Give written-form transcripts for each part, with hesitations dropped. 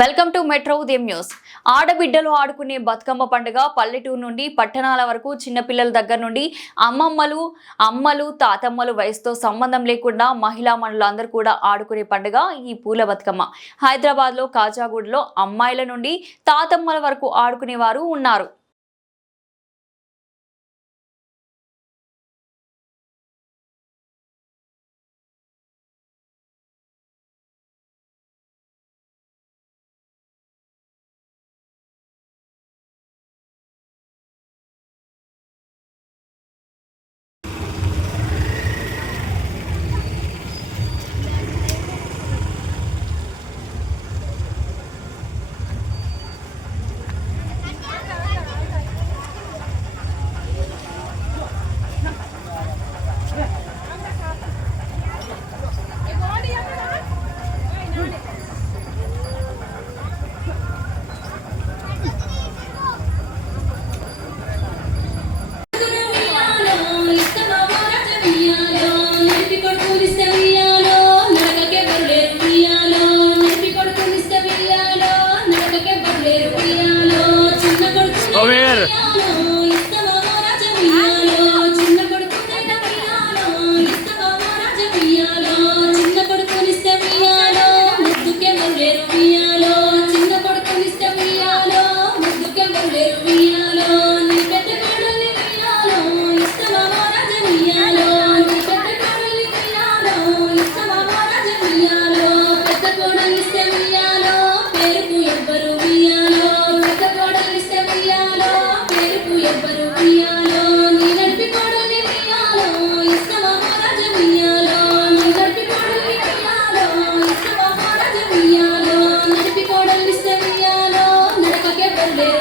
Welcome to metro ఉదయం news. ఆడబిడ్డలు ఆడుకునే బతుకమ్మ పండుగ పల్లెటూరు నుండి పట్టణాల వరకు చిన్నపిల్లల దగ్గర నుండి అమ్మలు తాతమ్మలు వయసుతో సంబంధం లేకుండా మహిళా మనులందరూ కూడా ఆడుకునే పండుగ ఈ పూల బతుకమ్మ. హైదరాబాద్ లో కాజాగూడలో అమ్మాయిల నుండి తాతమ్మల వరకు ఆడుకునేవారు ఉన్నారు.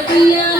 Yeah.